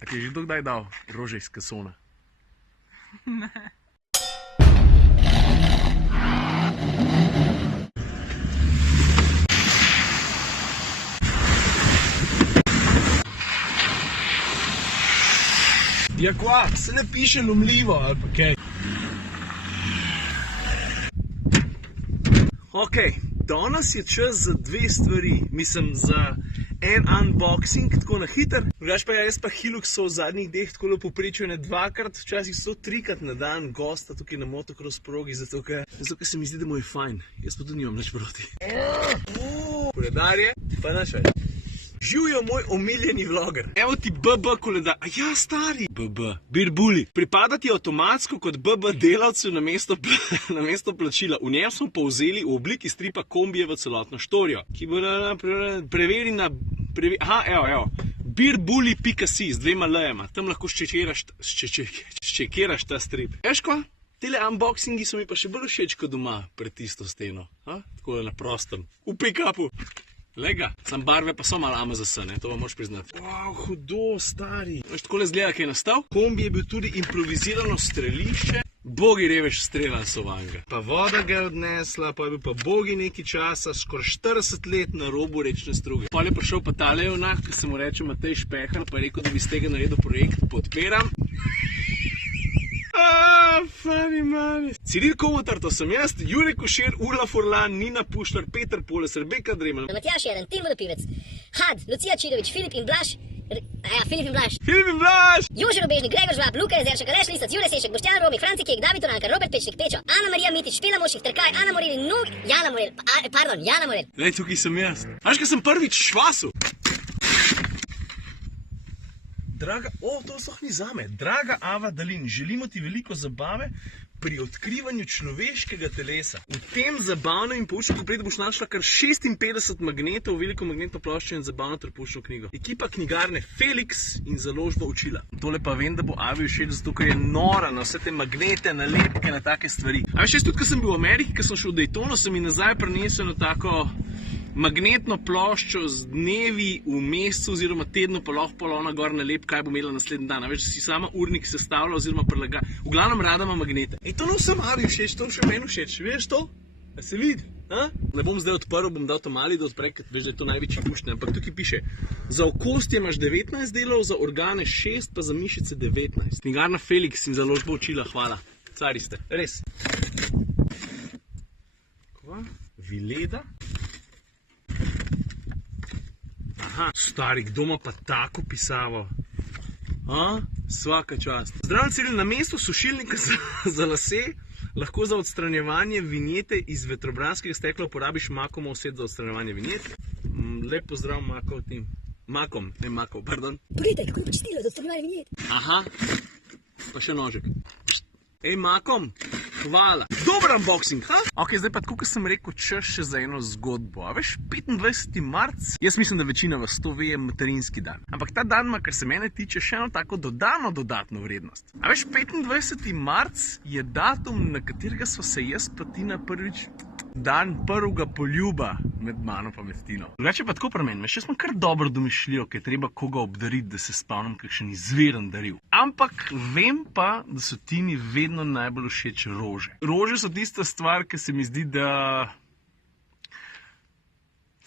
A ti je že kdaj dal rože iz kasona? Ne. Ja, kva, se ne piše lomljivo, ali pa kaj? Ok, danes je čas za dve stvari, mislim za en unboxing, tako na hiter. Drugač pa jaz pa Hiluxov v zadnjih dneh tako lepo povprečju ne dvakrat, včasih so trikrat na dan gosta tukaj na motocross progi, zato ker se mi zdi, da mu je fajn. Jaz pa tudi nimam nič proti. Koledarje, pa naš več. Živijo moj omiljeni vloger. Evo ti BB koledar. A ja, stari. BB. Birbuli. Pripada ti avtomatsko kot BB delavcu namesto plačila. V njem smo povzeli v obliki stripa kombije v celotno štorijo. Ki bo preveri na... Aha, evo. Birbuli.si z dvema lejema. Tam lahko ščekiraš ta strip. Eš kva? Tele unboxingi so mi pa še bolj všeč kot doma pred tisto steno. Tako na prostem. V pick-upu. Lega, sam barve pa so malo amazasane, to vam moraš priznati. Wow, hudo, stari. Veš, takole zgleda, kaj je nastal. Kombi je bil tudi improvizirano strelišče. Bogi revež strelan so vanga. Pa voda ga je odnesla, pa je bil pa bogi nekaj časa, skoraj 40 let na robu rečne struge. Pol je prišel pa tale junak, ki se mu reče Matej Špehar, pa je rekel, da bi z tega naredil projekt, podpiram. Funny man. Ciril Komotar, to sem jaz, Jure Košir, Urla Furlan, Nina Puštar, Peter Poles, Rebeka Dremelj, Matjaž Jelen, Tim Vodopivec, Had, Lucija Čirović, Filip in Blaž, Jože Robežnik, Gregor Žvab, Luka Jezeršek, Aleš Lisac, Jure Sešek, Boštjan Romik, Franci Kek, David Turanka, Robert Pečnik, Pečo, Ana Marija Mitić, Špela Mošik, Trkaj, Ana Morel in Jana Morel. Lej, tukaj sem jaz. Až, kaj sem prvič švasu. Draga, to so ni zame. Draga Ava Dalin, želimo ti veliko zabave pri odkrivanju človeškega telesa. V tem zabavnem in poučnem pogledu boš našla kar 56 magnetov, veliko magnetno ploščo in zabavno prepuščno knjigo. Ekipa knjigarne Felix in založba Učila. Tole pa vem, da bo Avi všeč, zato ker je nora na vse te magnete, nalepke, na take stvari. A veš, tudi, ko sem bil v Ameriki, ko sem šel v Daytonu, sem mi nazaj prinesel na tako magnetno ploščo z dnevi v mesecu oziroma tednu, pa lahko ona gor nalep, kaj bo imela naslednji dan. A več, si sama urnik sestavlja oziroma prilaga. V glavnem rada ima magnete. To ne vsem Avi všeč, to še meni všeč. Veš to? Da se vidi? Ne bom zdaj odprl, bom dal to mali, da odpre, ker veš, da je to največji gušne. Ampak tukaj piše, za okostje imaš 19 delov, za organe 6, pa za mišice 19. Knjigarna Felix in založba Učila, hvala. Cari ste. Res. Kva? Vileda? Aha, stari, kdo ima pa tako pisavo? Svaka čast. Zdravljen Ciril, na mesto sušilnika za lase lahko za odstranjevanje vinjete iz vetrobranskega stekla uporabiš Makomov set za odstranjevanje vinjet. Lep pozdrav Makov tim. Makom, ne Makov, pardon. Poglejte, kako je počistilo za odstranjevanje vinjet. Aha, pa še nožek. Ej, Makom, hvala. Dober unboxing, ha? Ok, zdaj pa tako, kot sem rekel, čas še za eno zgodbo. A veš, 25. marc, jaz mislim, da večina vas to ve, je materinski dan. Ampak ta dan ima, kar se mene tiče, še eno tako dodatno vrednost. A veš, 25. marc je datum, na katerega sva se jaz pa Tina prvič dan prvega poljuba med mano pa med Tino. Drugače pa tako pri meni, veš, jaz sem kar dobro domišljijo, ker je treba koga obdariti, da se spomnim kakšen izveren daril. Ampak vem pa, da so Tini vedno najbolj všeč rože. Rože so tista stvar, ki se mi zdi, da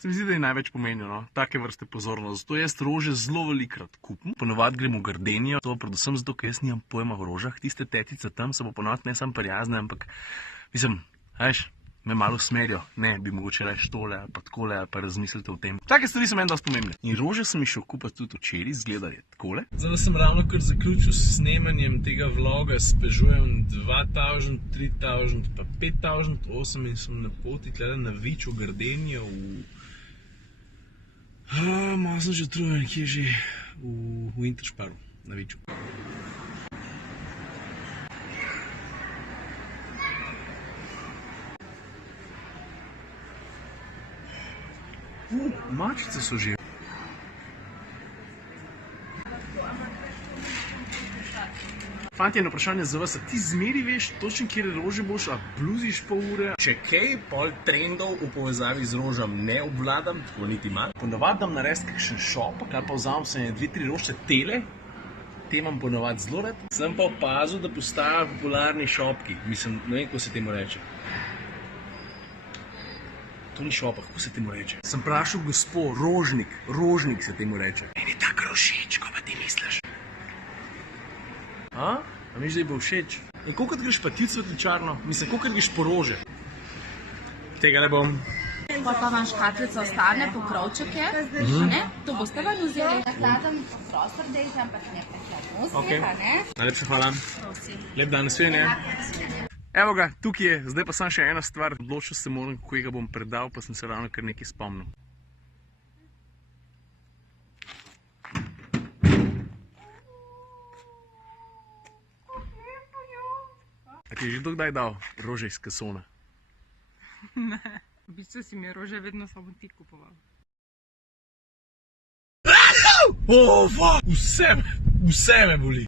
je največ pomenijo, no? Take vrste pozornost. Zato jaz rože zelo velikrat kupim. Ponovadi grem v gardenijo, to predvsem zato, ker jaz nimam pojma v rožah. Tiste tetice tam so pa ponovadi ne samo prijazne, ampak mislim, veš, me malo smerijo, ne, bi mogoče reči tole ali pa takole, ali pa razmislite o tem. Take stvari so meni dosti pomembne. In rože sem šel kupiti tudi včeraj, izgleda je takole. Zdaj sem ravno kar zaključil s snemanjem tega vloga s Peugeotom 2000, 3000, pa 5008 in sem na poti tle na Vič v Gardenijo malo sem že utrujen, kje že v Intersparu na Viču. Mačice so že. Fantje, eno vprašanje za vas, a ti zmeri veš točno, kjer rože boš, a bluziš pol ure? Če kaj, pol trendov v povezavi z rožam ne obvladam, tako niti malo. Ponavadi dam narediti kakšen šopek, ali pa vzamem se 2-3 rožce tele, te imam ponovadi zelo rad. Sem pa opazil, da postajajo popularni šopki. Mislim, ne vem, kako se temu reče. To ni šopek, kako se temu reče? Sem vprašal gospod, rožnik se temu reče. Meni je tako všeč, ko pa ti misliš. A misliš, da ji bo všeč? In koliko greš pa ti v cvetličarno? Mislim, koliko greš po rože? Tega ne bom. Pa vam škatlica ostane, pokrovček je, ne? To boste ven vzeli. Nakladam prostor, da je ampak ne prekladno. Najlepša hvala. Lep dan, nasvidenje. Evo ga, tukaj je. Zdaj pa samo še ena stvar. Odločil se moram, kako ga bom predal, pa sem se ravno kar nekaj spomnil. A ti je že kdaj dal rože iz kasona? Ne, v bistvu si mi rože vedno samo ti kupoval. Vse me boli.